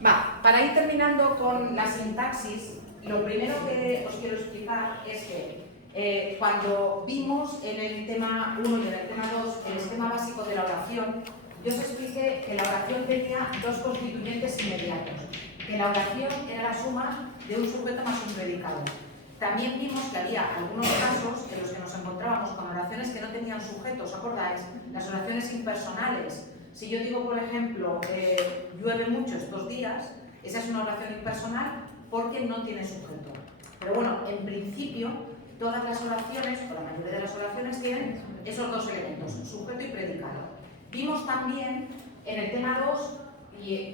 Para ir terminando con la sintaxis, lo primero que os quiero explicar es que cuando vimos en el tema 1 y en el tema 2 el esquema básico de la oración, yo os expliqué que la oración tenía dos constituyentes inmediatos, que la oración era la suma de un sujeto más un predicado. También vimos que había algunos casos en los que nos encontrábamos con oraciones que no tenían sujeto, ¿os acordáis? Las oraciones impersonales. Si yo digo, por ejemplo, llueve mucho estos días, esa es una oración impersonal porque no tiene sujeto. Pero bueno, en principio, todas las oraciones, o la mayoría de las oraciones, tienen esos dos elementos, sujeto y predicado. Vimos también en el tema 2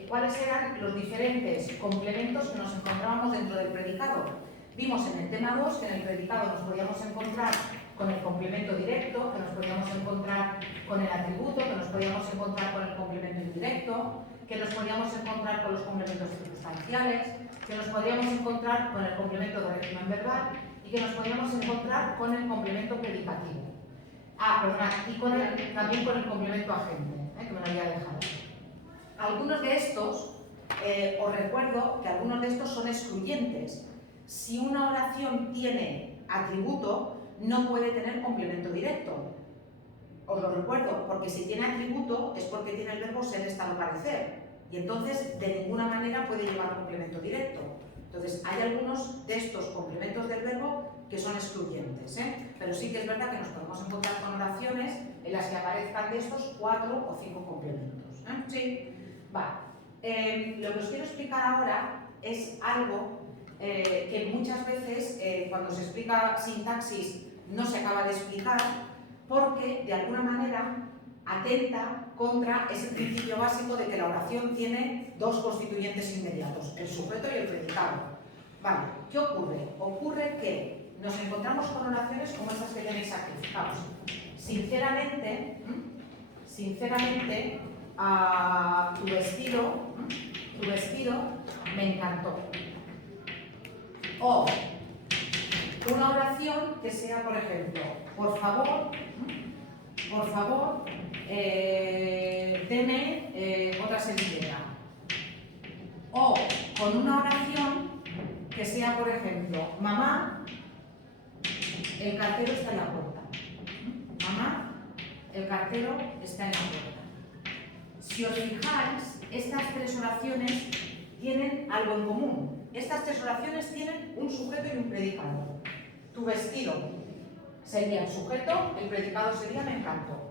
cuáles eran los diferentes complementos que nos encontrábamos dentro del predicado. Vimos en el tema 2 que en el predicado nos podíamos encontrar con el complemento directo, que nos podíamos encontrar con el atributo, que nos podíamos encontrar con el complemento indirecto, que nos podíamos encontrar con los complementos circunstanciales, que nos podíamos encontrar con el complemento de régimen verbal y que nos podíamos encontrar con el complemento predicativo. Y también con el complemento agente, que me lo había dejado. Algunos de estos, os recuerdo que algunos de estos son excluyentes. Si una oración tiene atributo, no puede tener complemento directo. Os lo recuerdo, porque si tiene atributo es porque tiene el verbo ser, estar o parecer. Y entonces de ninguna manera puede llevar complemento directo. Entonces hay algunos de estos complementos del verbo que son excluyentes, pero sí que es verdad que nos podemos encontrar con oraciones en las que aparezcan de estos 4 o 5 complementos. Sí, lo que os quiero explicar ahora es algo que muchas veces cuando se explica sintaxis no se acaba de explicar porque de alguna manera atenta contra ese principio básico de que la oración tiene dos constituyentes inmediatos, el sujeto y el predicado. ¿Qué ocurre? Ocurre que nos encontramos con oraciones como estas que tenéis aquí. Fijaos, sinceramente, tu vestido me encantó. O una oración que sea, por ejemplo, por favor, deme otra servilleta. O con una oración que sea, por ejemplo, mamá, el cartero está en la puerta. Mamá, el cartero está en la puerta. Si os fijáis, estas tres oraciones tienen algo en común. Estas tres oraciones tienen un sujeto y un predicado. Tu vestido sería el sujeto, el predicado sería me encantó.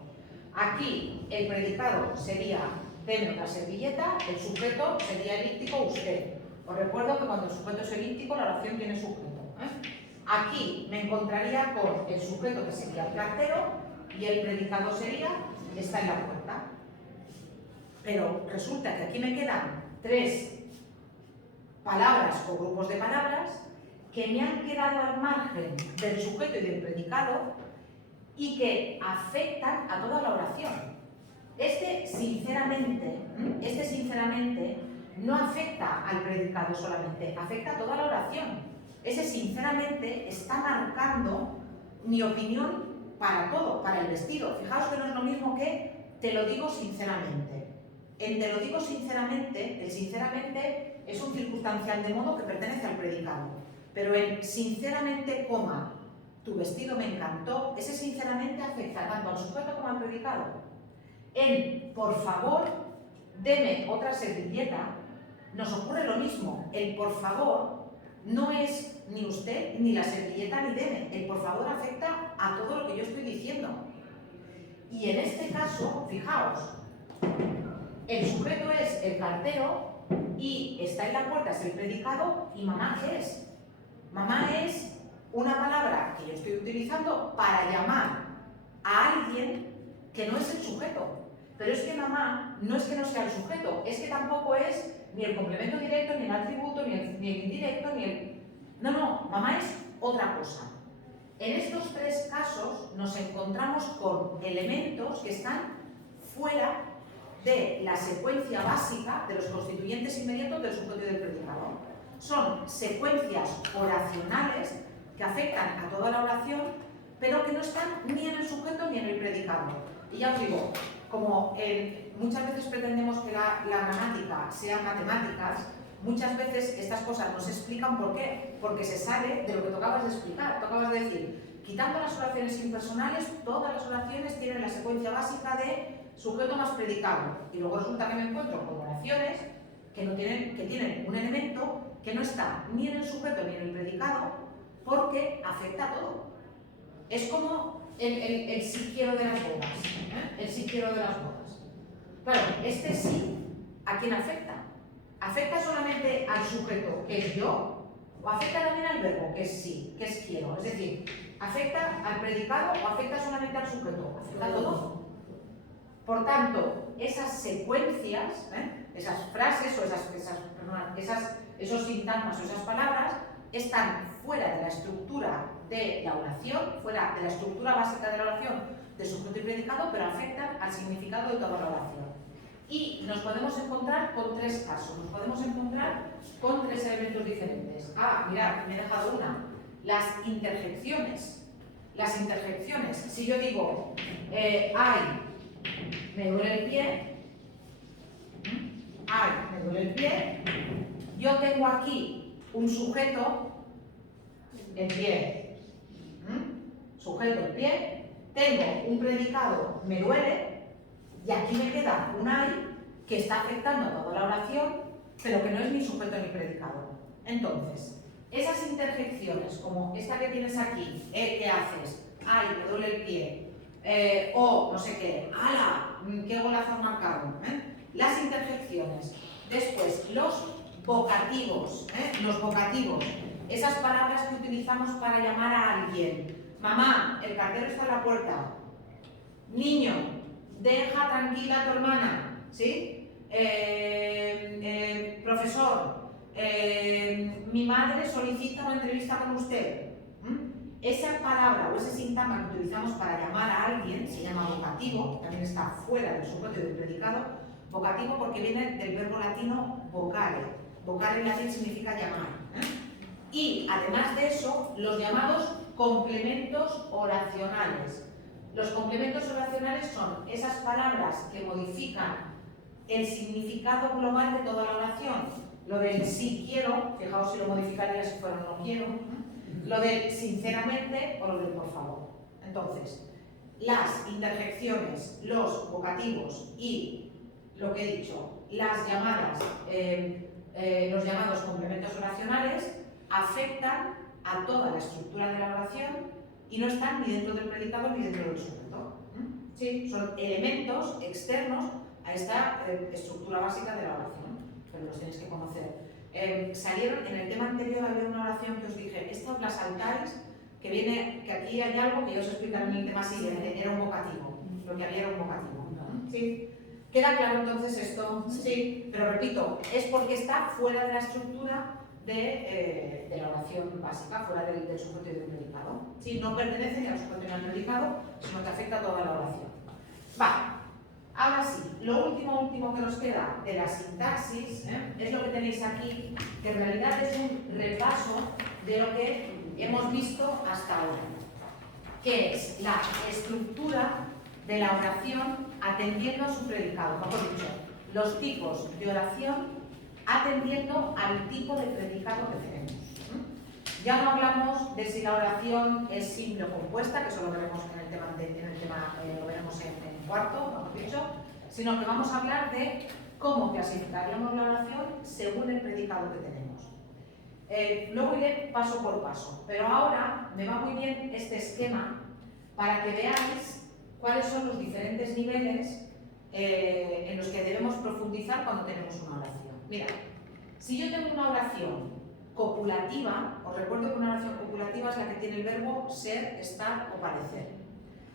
Aquí el predicado sería deme otra servilleta, el sujeto sería elíptico usted. Os recuerdo que cuando el sujeto es elíptico la oración tiene sujeto. Aquí me encontraría con el sujeto que sería el cartero y el predicado sería está en la puerta. Pero resulta que aquí me quedan tres palabras o grupos de palabras que me han quedado al margen del sujeto y del predicado y que afectan a toda la oración. Este sinceramente no afecta al predicado solamente, afecta a toda la oración. Ese sinceramente está marcando mi opinión para todo, para el vestido. Fijaos que no es lo mismo que te lo digo sinceramente. En te lo digo sinceramente, el sinceramente es un circunstancial de modo que pertenece al predicado. Pero en sinceramente, tu vestido me encantó, ese sinceramente afecta tanto al sujeto como al predicado. En por favor, deme otra servilleta, nos ocurre lo mismo. El por favor no es ni usted, ni la servilleta, ni deme. El por favor afecta a todo lo que yo estoy diciendo. Y en este caso, fijaos, el sujeto es el cartero y está en la puerta, es el predicado, y mamá, ¿qué es? Mamá es una palabra que yo estoy utilizando para llamar a alguien que no es el sujeto. Pero es que mamá no es que no sea el sujeto, es que tampoco es ni el complemento directo, ni el atributo, ni el indirecto, ni el... No, mamá es otra cosa. En estos tres casos nos encontramos con elementos que están fuera de la secuencia básica de los constituyentes inmediatos del sujeto y del predicado. Son secuencias oracionales que afectan a toda la oración, pero que no están ni en el sujeto ni en el predicado. Y ya os digo, como muchas veces pretendemos que la gramática sea matemáticas, muchas veces estas cosas no se explican. ¿Por qué? Porque se sale de lo que tú acabas de explicar. Tú acabas de decir, quitando las oraciones impersonales, todas las oraciones tienen la secuencia básica de sujeto más predicado. Y luego resulta que me encuentro con oraciones que tienen un elemento que no está ni en el sujeto ni en el predicado, porque afecta a todo. Es como el sí quiero de las bodas. El sí quiero de las bodas. Claro, este sí, ¿a quién afecta? ¿Afecta solamente al sujeto, que es yo? ¿O afecta también al verbo, que es sí, que es quiero? Es decir, ¿afecta al predicado o afecta solamente al sujeto? Afecta a todo. Por tanto, esas secuencias, esas frases o esos sintagmas o esas palabras están fuera de la estructura de la oración, fuera de la estructura básica de la oración de sujeto y predicado, pero afectan al significado de toda la oración. Y nos podemos encontrar con tres casos, nos podemos encontrar con tres elementos diferentes. Mirad, me he dejado una. Las interjecciones. Las interjecciones. Si yo digo, ay, me duele el pie, ay, me duele el pie, yo tengo aquí un sujeto, el pie, sujeto, el pie, tengo un predicado, me duele, y aquí me queda un ay que está afectando a toda la oración, pero que no es ni sujeto ni predicado. Entonces, esas interjecciones, como esta que tienes aquí, ¿qué haces? Ay, me duele el pie, o no sé qué, ¡hala! ¡Qué golazo has marcado! Las interjecciones. Después, los vocativos, esas palabras que utilizamos para llamar a alguien. Mamá, el cartero está en la puerta. Niño, deja tranquila a tu hermana, ¿sí? Profesor, mi madre solicita una entrevista con usted. Esa palabra o ese sintagma que utilizamos para llamar a alguien se llama vocativo, también está fuera del sujeto y del predicado. Vocativo porque viene del verbo latino vocare. Vocare en latín significa llamar. Y además de eso, los llamados complementos oracionales. Los complementos oracionales son esas palabras que modifican el significado global de toda la oración. Lo del sí quiero, fijaos si lo modificaría si fuera no quiero. Lo del sinceramente o lo del por favor. Entonces, las interjecciones, los vocativos y lo que he dicho, las llamadas, los llamados complementos oracionales afectan a toda la estructura de la oración y no están ni dentro del predicado ni dentro del sujeto. Sí, son elementos externos a esta estructura básica de la oración, pero los tenéis que conocer. Salieron en el tema anterior, había una oración que os dije, esta os la saltáis, que aquí hay algo que yo os explicaré en el tema siguiente, era un vocativo, lo que había era un vocativo. ¿Sí? ¿Queda claro entonces esto? Sí, pero repito, es porque está fuera de la estructura de la oración básica, fuera del sujeto y del predicado. ¿Sí? No pertenece ni al sujeto ni al predicado, sino que afecta a toda la oración. Vale. Ahora sí, lo último que nos queda de la sintaxis es lo que tenéis aquí, que en realidad es un repaso de lo que hemos visto hasta ahora, que es la estructura de la oración atendiendo a su predicado, mejor dicho, los tipos de oración atendiendo al tipo de predicado que tenemos. Ya no hablamos de si la oración es simple o compuesta, que eso lo veremos lo veremos en cuarto, mejor dicho, sino que vamos a hablar de cómo clasificaríamos la oración según el predicado que tenemos. Luego iré paso por paso, pero ahora me va muy bien este esquema para que veáis cuáles son los diferentes niveles en los que debemos profundizar cuando tenemos una oración. Mira, si yo tengo una oración copulativa, os recuerdo que una oración copulativa es la que tiene el verbo ser, estar o parecer.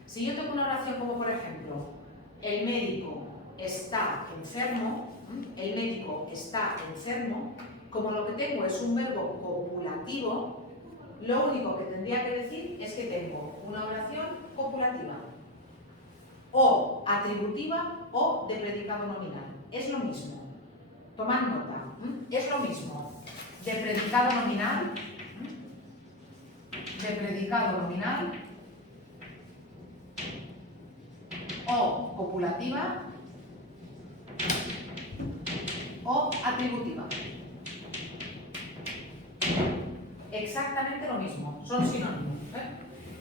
Si yo tengo una oración como por ejemplo, el médico está enfermo, como lo que tengo es un verbo copulativo, lo único que tendría que decir es que tengo una oración copulativa, o atributiva o de predicado nominal. Es lo mismo. Tomad nota. Es lo mismo. De predicado nominal, o o copulativa o atributiva. Exactamente lo mismo, son sinónimos, ¿eh?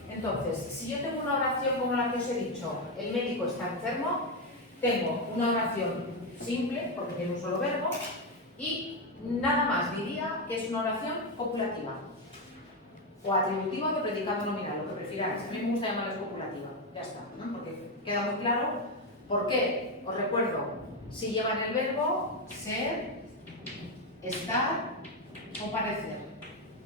Entonces, si yo tengo una oración como la que os he dicho, el médico está enfermo, tengo una oración simple, porque tiene un solo verbo, y nada más diría que es una oración copulativa o atributiva de predicado nominal, lo que prefieráis. A mí me gusta llamarla copulativa, ya está, ¿no? Porque queda muy claro. ¿Por qué? Os recuerdo, si llevan el verbo ser, estar o parecer.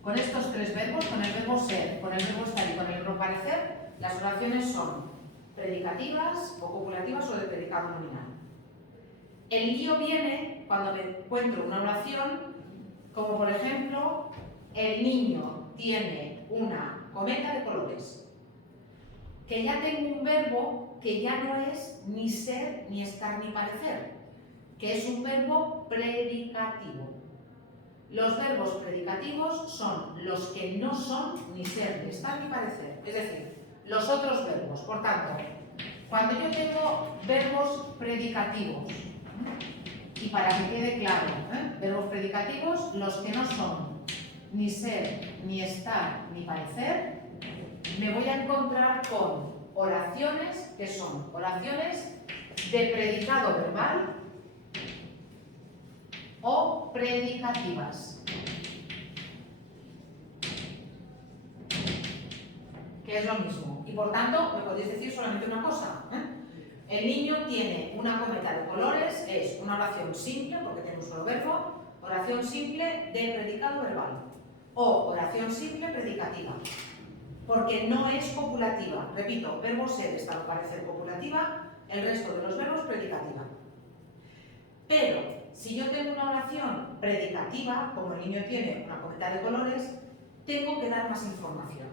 Con estos tres verbos, con el verbo ser, con el verbo estar y con el verbo parecer, las oraciones son predicativas o copulativas o de predicado nominal. El lío viene cuando me encuentro una oración como por ejemplo, el niño tiene una cometa de colores. Que ya tengo un verbo que ya no es ni ser, ni estar, ni parecer, que es un verbo predicativo. Los verbos predicativos son los que no son ni ser, ni estar, ni parecer. Es decir, los otros verbos. Por tanto, cuando yo tengo verbos predicativos, y para que quede claro, verbos predicativos, los que no son ni ser, ni estar, ni parecer, me voy a encontrar con oraciones que son oraciones de predicado verbal o predicativas. Que es lo mismo. Y por tanto, me podéis decir solamente una cosa. El niño tiene una cometa de colores, es una oración simple, porque tiene un solo verbo, oración simple de predicado verbal. O oración simple predicativa. Porque no es copulativa. Repito, verbo ser está al parecer copulativa, el resto de los verbos predicativa. Pero, si yo tengo una oración predicativa, como el niño tiene una cometa de colores, tengo que dar más información.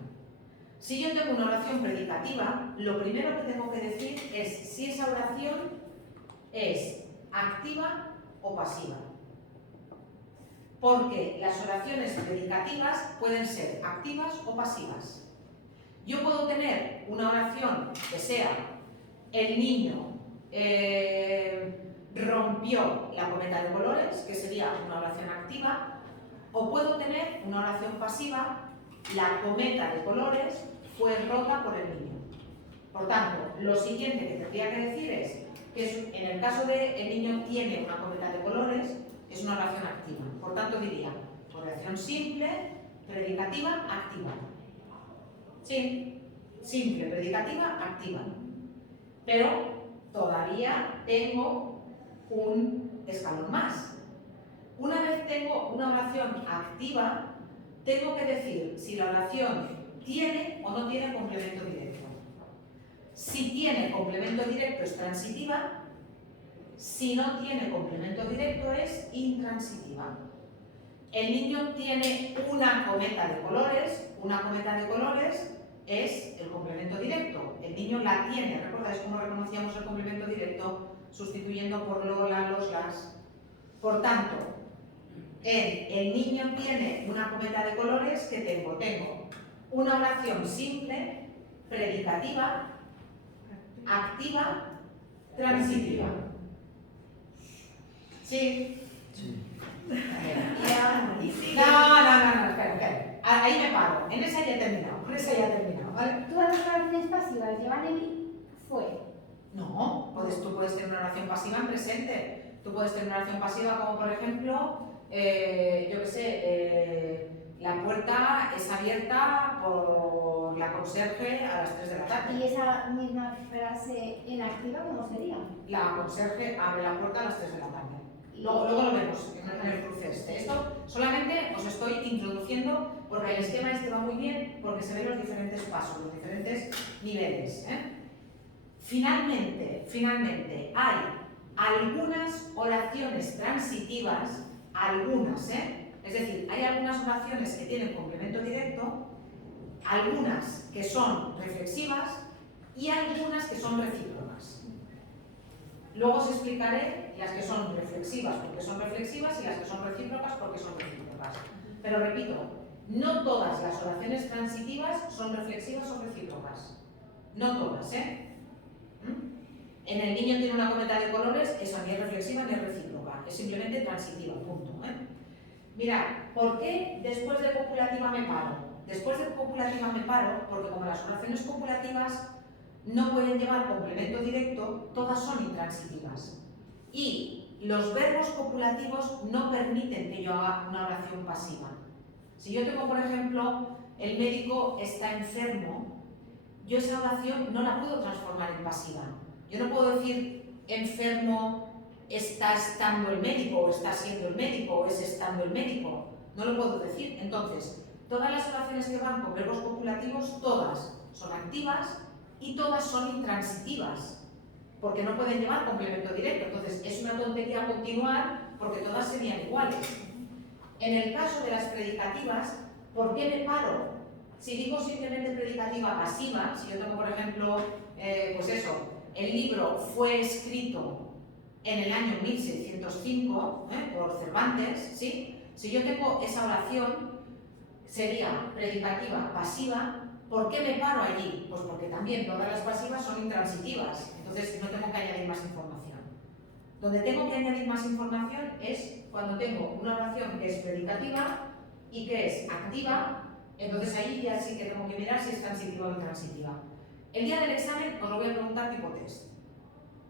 Si yo tengo una oración predicativa, lo primero que tengo que decir es si esa oración es activa o pasiva. Porque las oraciones predicativas pueden ser activas o pasivas. Yo puedo tener una oración que sea el niño rompió la cometa de colores, que sería una oración activa, o puedo tener una oración pasiva, la cometa de colores fue rota por el niño. Por tanto, lo siguiente que tendría que decir es que en el caso de el niño tiene una cometa de colores, es una oración activa. Por tanto, diría oración simple, predicativa, activa. Sí, simple, predicativa, activa. Pero todavía tengo un escalón más. Una vez tengo una oración activa, tengo que decir si la oración tiene o no tiene complemento directo. Si tiene complemento directo es transitiva, si no tiene complemento directo es intransitiva. El niño tiene una cometa de colores, es el complemento directo. El niño la tiene, ¿recordáis cómo reconocíamos el complemento directo? Sustituyendo por lo, la, los, las. Por tanto, el niño tiene una cometa de colores que tengo una oración simple, predicativa, activa, transitiva. ¿Sí? Sí. No, espera. Ahí me paro. En esa ya he terminado. ¿Vale? ¿Todas las oraciones pasivas llevan el fue? No, tú puedes tener una oración pasiva en presente. Tú puedes tener una oración pasiva como por ejemplo, yo qué sé, la puerta es abierta por la conserje a las 3 de la tarde. ¿Y esa misma frase en activa cómo sería? La conserje abre la puerta a las 3 de la tarde. Luego lo vemos en el cruce este. Esto solamente os estoy introduciendo porque el esquema este va muy bien porque se ven los diferentes pasos, los diferentes niveles. Finalmente, hay algunas oraciones transitivas, es decir, hay algunas oraciones que tienen complemento directo, algunas que son reflexivas y algunas que son recíprocas. Luego os explicaré las que son reflexivas porque son reflexivas y las que son recíprocas porque son recíprocas. Pero repito, no todas las oraciones transitivas son reflexivas o recíprocas. No todas, En el niño tiene una cometa de colores, eso ni es reflexiva ni es recíproca, es simplemente transitiva, punto. Mira, ¿por qué después de copulativa me paro? Después de copulativa me paro porque como las oraciones copulativas no pueden llevar complemento directo, todas son intransitivas. Y los verbos copulativos no permiten que yo haga una oración pasiva. Si yo tengo, por ejemplo, el médico está enfermo, yo esa oración no la puedo transformar en pasiva. Yo no puedo decir enfermo está estando el médico, o está siendo el médico, o es estando el médico. No lo puedo decir. Entonces, todas las oraciones que van con verbos copulativos, todas son activas y todas son intransitivas, porque no pueden llevar complemento directo. Entonces, es una tontería continuar porque todas serían iguales. En el caso de las predicativas, ¿por qué me paro? Si digo simplemente predicativa pasiva, si yo tengo, por ejemplo, pues eso, el libro fue escrito en el año 1605 por Cervantes, ¿sí? Si yo tengo esa oración, sería predicativa pasiva. ¿Por qué me paro allí? Pues porque también todas las pasivas son intransitivas, entonces no tengo que añadir más información. Donde tengo que añadir más información es cuando tengo una oración que es predicativa y que es activa, entonces ahí ya sí que tengo que mirar si es transitiva o intransitiva. El día del examen os lo voy a preguntar tipo test.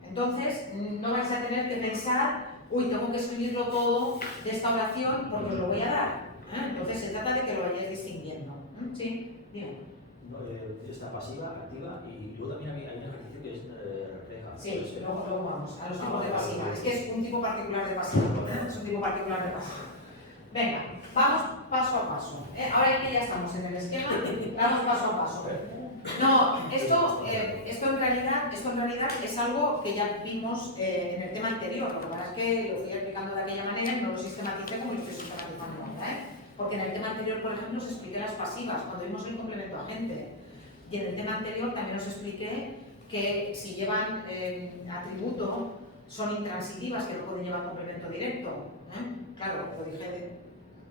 Entonces, no vais a tener que pensar, uy, tengo que escribirlo todo de esta oración porque os lo voy a dar. Entonces, se trata de que lo vayáis distinguiendo. ¿Sí? Dime. No, está pasiva, activa y luego también hay un ejercicio que es refleja. Sí, luego vamos a los tipos de pasiva. Es que es un tipo particular de pasiva. Es un tipo particular de pasiva. Venga, vamos paso a paso. Ahora que ya estamos en el esquema, vamos paso a paso. No, esto en realidad es algo que ya vimos en el tema anterior. Lo que pasa es que lo fui explicando de aquella manera y no lo sistematicé como lo estoy sistematizando ahora. Porque en el tema anterior, por ejemplo, os expliqué las pasivas cuando vimos el complemento agente. Y en el tema anterior también os expliqué que si llevan atributo son intransitivas, que no pueden llevar complemento directo. Claro, lo dije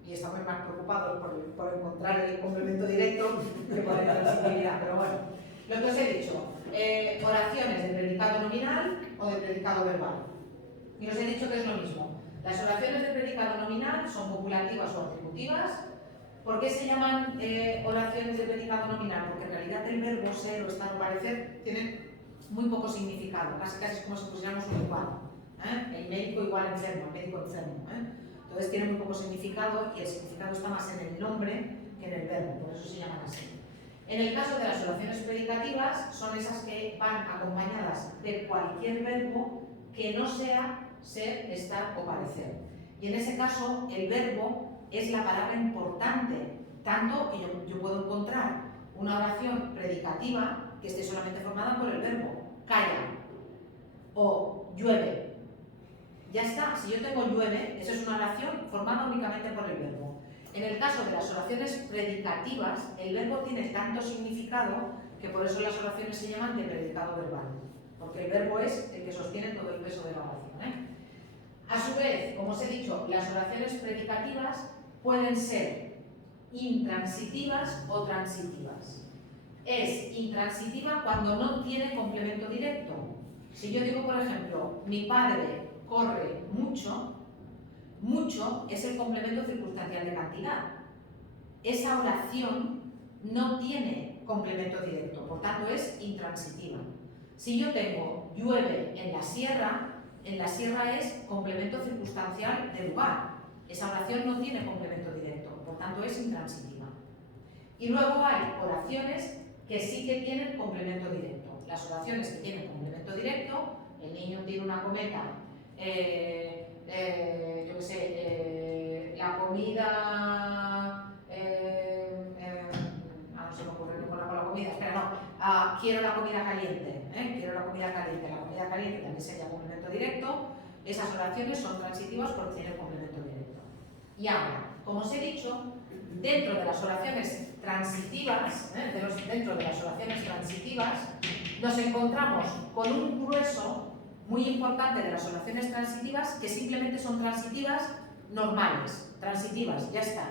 y estamos más preocupados por encontrar el complemento directo que por la intransitividad, pero bueno. Lo que os he dicho, oraciones de predicado nominal o de predicado verbal. Y os he dicho que es lo mismo. Las oraciones de predicado nominal son copulativas o atributivas. ¿Por qué se llaman oraciones de predicado nominal? Porque en realidad el verbo ser o estar o parecer tiene muy poco significado, casi es como si pusiéramos un igual. El médico igual enfermo, el médico enfermo. Entonces tiene muy poco significado y el significado está más en el nombre que en el verbo, por eso se llaman así. En el caso de las oraciones predicativas, son esas que van acompañadas de cualquier verbo que no sea ser, estar o parecer. Y en ese caso, el verbo es la palabra importante, tanto que yo puedo encontrar una oración predicativa que esté solamente formada por el verbo calla o llueve. Ya está, si yo tengo llueve, eso es una oración formada únicamente por el verbo. En el caso de las oraciones predicativas, el verbo tiene tanto significado que por eso las oraciones se llaman de predicado verbal, porque el verbo es el que sostiene todo el peso de la oración. A su vez, como os he dicho, las oraciones predicativas pueden ser intransitivas o transitivas. Es intransitiva cuando no tiene complemento directo. Si yo digo, por ejemplo, mi padre corre mucho, mucho es el complemento circunstancial de cantidad. Esa oración no tiene complemento directo, por tanto es intransitiva. Si yo tengo llueve en la sierra es complemento circunstancial de lugar. Esa oración no tiene complemento directo, por tanto es intransitiva. Y luego hay oraciones que sí que tienen complemento directo. Las oraciones que tienen complemento directo, el niño tiene una cometa, yo qué sé, la comida, no se me ocurre ninguna con la comida, espera, no, quiero la comida caliente, quiero la comida caliente también sería complemento directo. Esas oraciones son transitivas porque tienen complemento directo. Y ahora, como os he dicho, dentro de las oraciones transitivas, nos encontramos con un grueso muy importante de las oraciones transitivas que simplemente son transitivas normales, transitivas, ya está.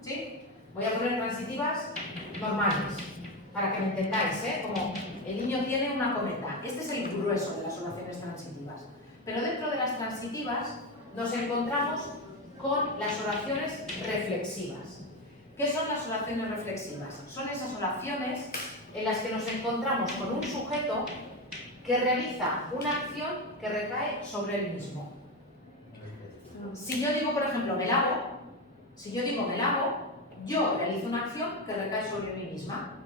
¿Sí? Voy a poner transitivas normales, para que me entendáis, como el niño tiene una cometa. Este es el grueso de las oraciones transitivas. Pero dentro de las transitivas nos encontramos con las oraciones reflexivas. ¿Qué son las oraciones reflexivas? Son esas oraciones en las que nos encontramos con un sujeto que realiza una acción que recae sobre él mismo. Si yo digo, por ejemplo, me lavo, yo realizo una acción que recae sobre mí misma.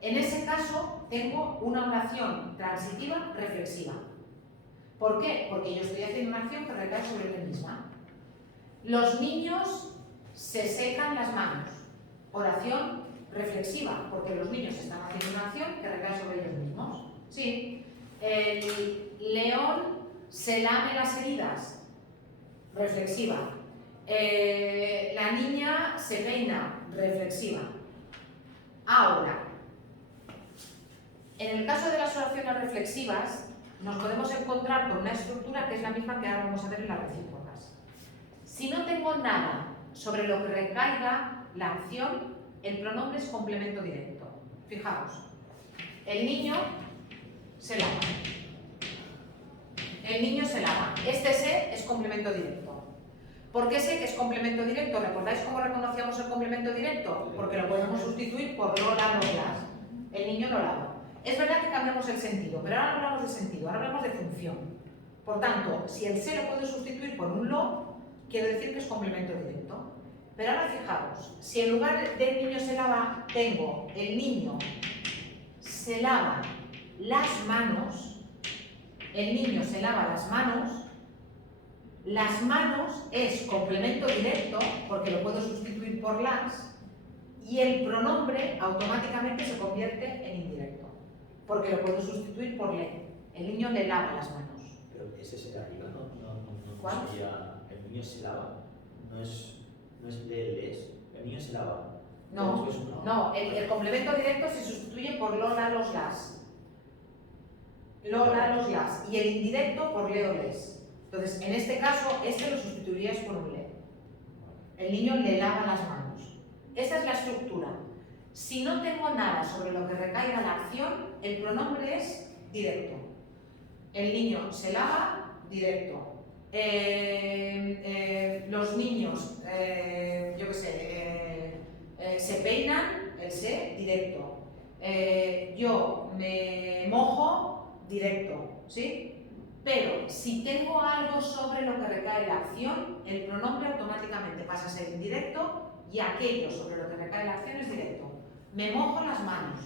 En ese caso, tengo una oración transitiva reflexiva. ¿Por qué? Porque yo estoy haciendo una acción que recae sobre mí misma. Los niños se secan las manos. Oración reflexiva, porque los niños están haciendo una acción que recae sobre ellos mismos. Sí. El león se lame las heridas. Reflexiva. La niña se peina. Reflexiva. Ahora, en el caso de las oraciones reflexivas, nos podemos encontrar con una estructura que es la misma que ahora vamos a ver en las recíprocas. Si no tengo nada sobre lo que recaiga la acción, el pronombre es complemento directo. Fijaos, el niño se lava. El niño se lava. Este se es complemento directo. ¿Por qué sé que es complemento directo? ¿Recordáis cómo reconocíamos el complemento directo? Porque lo podemos sustituir por lo, la, no, las. El niño lo lava. Es verdad que cambiamos el sentido, pero ahora no hablamos de sentido, ahora hablamos de función. Por tanto, si el se lo puedo sustituir por un lo, quiere decir que es complemento directo. Pero ahora fijaos, si en lugar del niño se lava, tengo el niño se lava las manos, el niño se lava las manos es complemento directo, porque lo puedo sustituir por las, y el pronombre automáticamente se convierte en indirecto, porque lo puedo sustituir por le. El niño le lava las manos. Pero ese se de arriba, no ¿Cuál? sería, el niño se lava, no es lees, el niño se lava. No, el complemento directo se sustituye por lo, la, los, las. Lo, la, los, las. Y el indirecto por le o les. Entonces, en este caso, este lo sustituirías por un le. El niño le lava las manos. Esta es la estructura. Si no tengo nada sobre lo que recaiga la acción, el pronombre es directo. El niño se lava, directo. Los niños, yo qué sé, se peinan, el se, directo. Yo me mojo, directo, ¿sí? Pero si tengo algo sobre lo que recae la acción, el pronombre automáticamente pasa a ser indirecto y aquello sobre lo que recae la acción es directo. Me mojo las manos,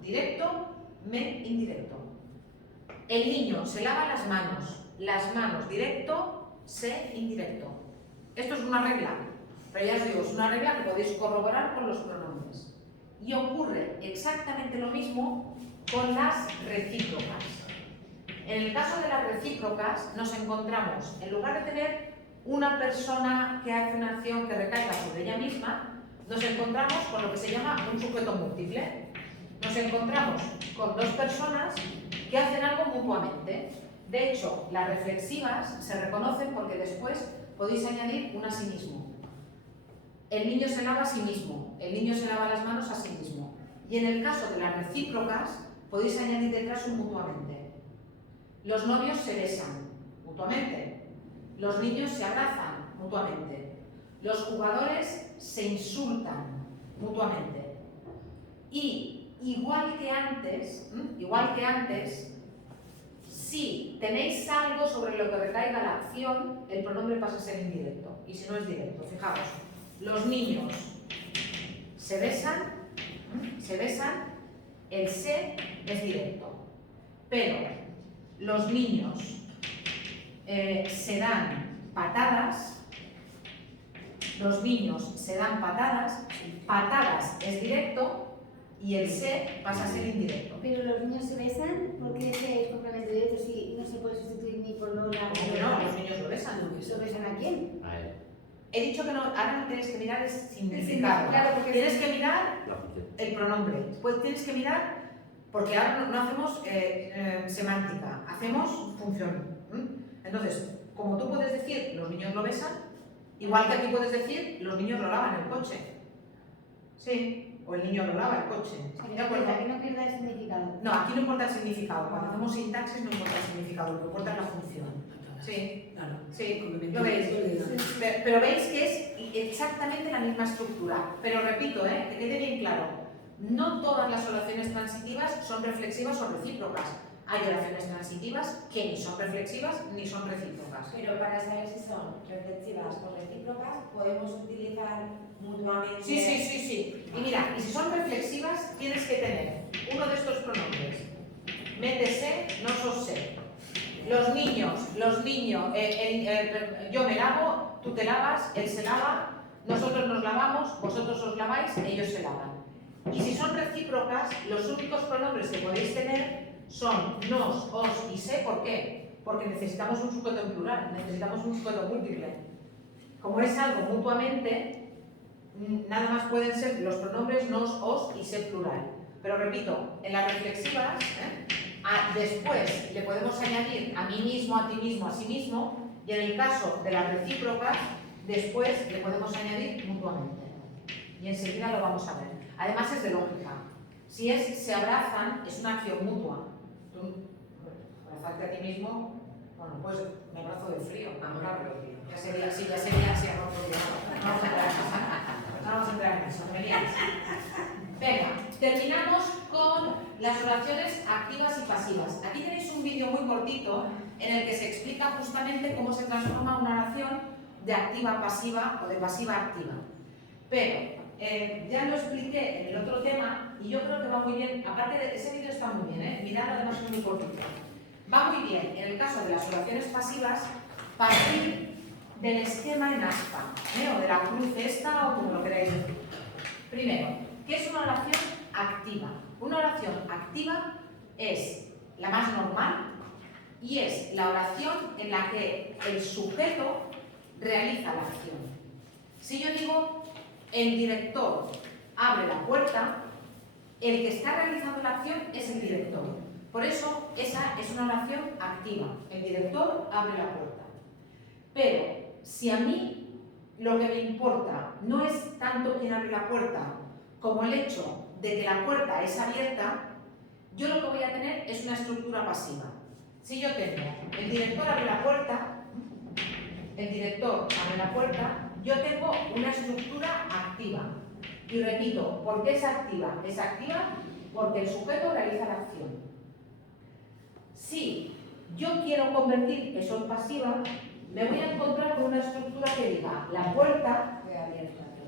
directo, me, indirecto. El niño se lava las manos, directo, se, indirecto. Esto es una regla, pero ya os digo, es una regla que podéis corroborar con los pronombres. Y ocurre exactamente lo mismo con las recíprocas. En el caso de las recíprocas nos encontramos, en lugar de tener una persona que hace una acción que recaiga sobre ella misma, nos encontramos con lo que se llama un sujeto múltiple. Nos encontramos con dos personas que hacen algo mutuamente. De hecho, las reflexivas se reconocen porque después podéis añadir un a sí mismo. El niño se lava a sí mismo, el niño se lava las manos a sí mismo. Y en el caso de las recíprocas, podéis añadir detrás un mutuamente. Los novios se besan mutuamente. Los niños se abrazan mutuamente. Los jugadores se insultan mutuamente. Y igual que antes, si tenéis algo sobre lo que recaiga la acción, el pronombre pasa a ser indirecto. Y si no es directo, fijaos, los niños se besan, el se es directo. Pero los niños se dan patadas, patadas es directo y el se pasa a ser indirecto. Pero los niños se besan, ¿por qué ese es complemento directo si no se puede sustituir ni por lo, la, ¿Cómo que no? Los niños lo besan. ¿Lo besan a quién? A él. He dicho que no, ahora no tienes que mirar el significado. Claro, porque tienes que mirar La función. el pronombre. Pues tienes que mirar, porque ahora no hacemos semántica, hacemos función. Entonces, como tú puedes decir los niños lo besan, igual que aquí puedes decir los niños lo lavan el coche. Sí. o el niño lo lava el coche. ¿De acuerdo? Que no pierda el significado. No, aquí no importa el significado. Cuando hacemos sintaxis no importa el significado, lo que importa es la función. Sí, Claro. sí, Complemento lo veis. sí. Pero veis que es exactamente la misma estructura. Pero repito, que quede bien claro, no todas las oraciones transitivas son reflexivas o recíprocas. Hay oraciones transitivas que ni son reflexivas ni son recíprocas. Pero para saber si son reflexivas o recíprocas, podemos utilizar mutuamente. Sí. Y mira, y si son reflexivas, tienes que tener uno de estos pronombres. Métese, no sos sé. Los niños, yo me lavo, tú te lavas, él se lava, nosotros nos lavamos, vosotros os laváis, ellos se lavan. Y si son recíprocas, los únicos pronombres que podéis tener son nos, os y se. ¿Por qué? Porque necesitamos un sujeto en plural, necesitamos un sujeto múltiple. Como es algo mutuamente, nada más pueden ser los pronombres nos, os y se plural. Pero repito, en las reflexivas, después le podemos añadir a mí mismo, a ti mismo, a sí mismo, y en el caso de las recíprocas, después le podemos añadir mutuamente. Y enseguida lo vamos a ver. Además es de lógica. Si se abrazan, es una acción mutua. Tú, abrazarte a ti mismo, bueno, pues me abrazo de frío. Claro, ya sería así, no vamos a entrar en eso, genial. Venga, terminamos con las oraciones activas y pasivas. Aquí tenéis un vídeo muy cortito en el que se explica justamente cómo se transforma una oración de activa a pasiva o de pasiva a activa. Pero ya lo expliqué en el otro tema y yo creo que va muy bien. Aparte de ese vídeo está muy bien, mirad, además es muy cortito. Va muy bien en el caso de las oraciones pasivas partir del esquema en aspa, o de la cruz esta o como lo queráis decir. Primero, ¿qué es una oración activa? Una oración activa es la más normal y es la oración en la que el sujeto realiza la acción. Si yo digo, el director abre la puerta, el que está realizando la acción es el director. Por eso, esa es una oración activa. El director abre la puerta. Pero, si a mí lo que me importa no es tanto quién abre la puerta como el hecho de que la puerta es abierta, yo lo que voy a tener es una estructura pasiva. Si yo tengo el director abre la puerta, yo tengo una estructura activa. Y repito, ¿por qué es activa? Es activa porque el sujeto realiza la acción. Si yo quiero convertir eso en pasiva, me voy a encontrar con una estructura que diga la puerta.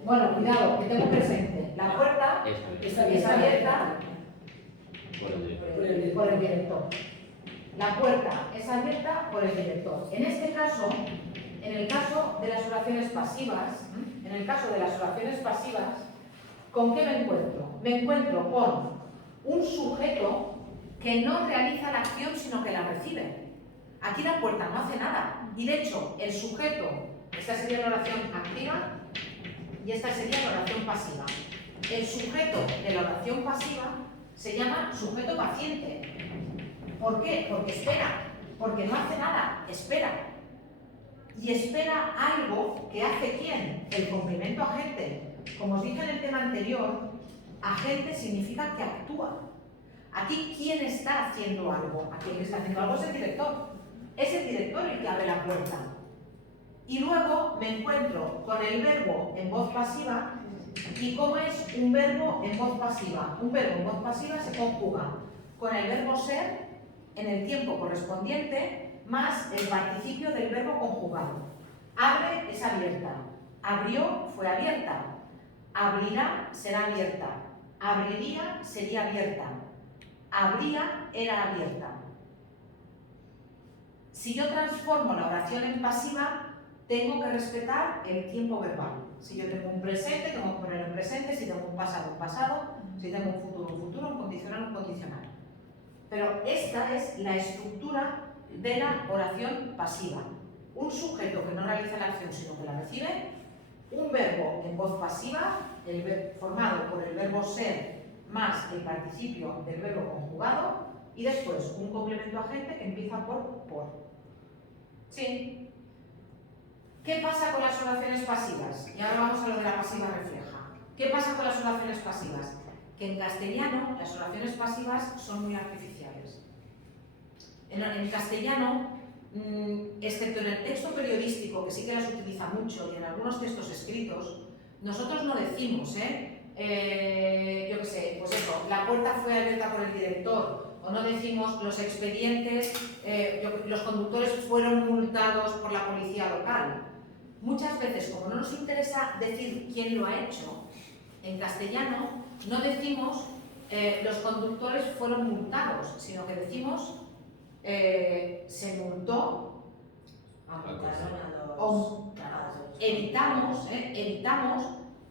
Bueno, cuidado, que tengo presente. La puerta es abierta por el director. La puerta es abierta por el director. En este caso, en el caso de las oraciones pasivas, ¿con qué me encuentro? Me encuentro con un sujeto que no realiza la acción, sino que la recibe. Aquí la puerta no hace nada. Y de hecho, el sujeto, esta sería la oración activa y esta sería la oración pasiva. El sujeto de la oración pasiva se llama sujeto paciente. ¿Por qué? Porque espera, porque no hace nada, espera. Y espera algo que hace ¿quién? El complemento agente. Como os dije en el tema anterior, agente significa que actúa. Aquí, ¿quién está haciendo algo? Aquí el que está haciendo algo es el director. Es el director el que abre la puerta. Y luego me encuentro con el verbo en voz pasiva. ¿Y cómo es un verbo en voz pasiva? Un verbo en voz pasiva se conjuga con el verbo ser en el tiempo correspondiente más el participio del verbo conjugado. Abre es abierta. Abrió fue abierta. Abrirá será abierta. Abriría sería abierta. Habría era abierta. Si yo transformo la oración en pasiva, tengo que respetar el tiempo verbal. Si yo tengo un presente, tengo que poner un presente. Si tengo un pasado, si tengo un futuro, un condicional. Pero esta es la estructura de la oración pasiva. Un sujeto que no realiza la acción, sino que la recibe. Un verbo en voz pasiva, formado por el verbo ser más el participio del verbo conjugado. Y después un complemento agente que empieza por. ¿Sí? ¿Qué pasa con las oraciones pasivas? Y ahora vamos a lo de la pasiva refleja. ¿Qué pasa con las oraciones pasivas? Que en castellano las oraciones pasivas son muy artificiales. En castellano, excepto en el texto periodístico, que sí que las utiliza mucho, y en algunos textos escritos, nosotros no decimos, yo qué sé, pues eso, la puerta fue abierta por el director, o no decimos los expedientes, los conductores fueron multados por la policía local. Muchas veces, como no nos interesa decir quién lo ha hecho, en castellano no decimos los conductores fueron multados, sino que decimos se multó, o evitamos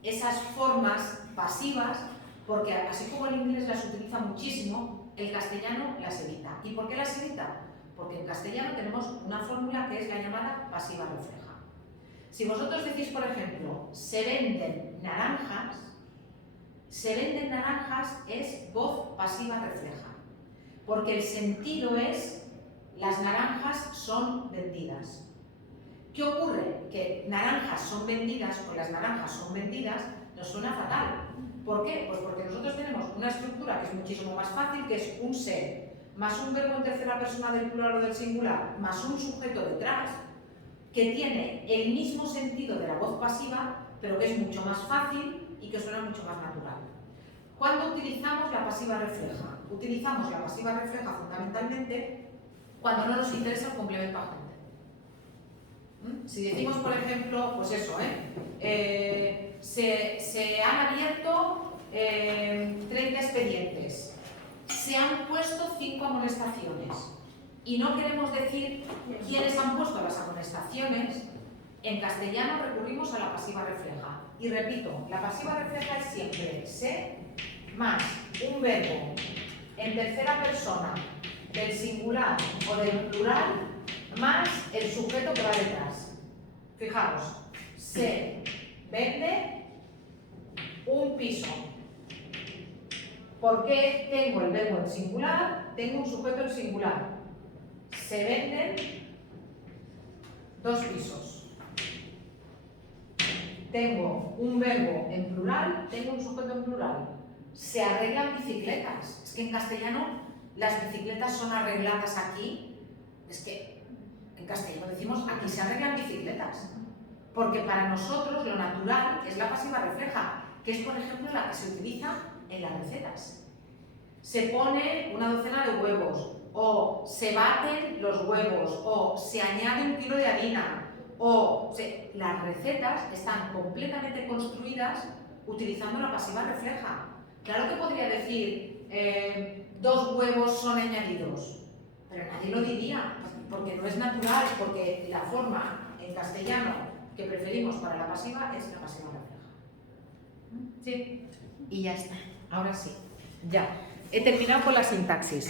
esas formas pasivas, porque así como el inglés las utiliza muchísimo, el castellano las evita. ¿Y por qué las evita? Porque en castellano tenemos una fórmula que es la llamada pasiva refleja. Si vosotros decís, por ejemplo, se venden naranjas es voz pasiva refleja, porque el sentido es las naranjas son vendidas. ¿Qué ocurre? Que naranjas son vendidas o las naranjas son vendidas nos suena fatal. ¿Por qué? Pues porque nosotros tenemos una estructura que es muchísimo más fácil, que es un ser, más un verbo en tercera persona del plural o del singular, más un sujeto detrás, que tiene el mismo sentido de la voz pasiva, pero que es mucho más fácil y que suena mucho más natural. ¿Cuándo utilizamos la pasiva refleja? Utilizamos la pasiva refleja fundamentalmente cuando no nos interesa el complemento agente. Si decimos, por ejemplo, pues eso, se han abierto 30 expedientes, se han puesto 5 amonestaciones y no queremos decir quiénes han puesto las amonestaciones, en castellano recurrimos a la pasiva refleja. Y repito, la pasiva refleja es siempre se más un verbo en tercera persona del singular o del plural más el sujeto que va detrás. Fijaos, se vende un piso. ¿Por qué tengo el verbo en singular? Tengo un sujeto en singular. Se venden 2 pisos. Tengo un verbo en plural, tengo un sujeto en plural. Se arreglan bicicletas. Es que en castellano las bicicletas son arregladas aquí. Es que en castellano decimos aquí se arreglan bicicletas. Porque para nosotros lo natural es la pasiva refleja, que es, por ejemplo, la que se utiliza en las recetas. Se pone una docena de huevos, o se baten los huevos, o se añade 1 kilo de harina, las recetas están completamente construidas utilizando la pasiva refleja. Claro que podría decir 2 huevos son añadidos, pero nadie lo diría, porque no es natural, porque la forma en castellano que preferimos para la pasiva es la pasiva refleja. ¿Sí? Y ya está. Ahora sí. Ya. He terminado con la sintaxis.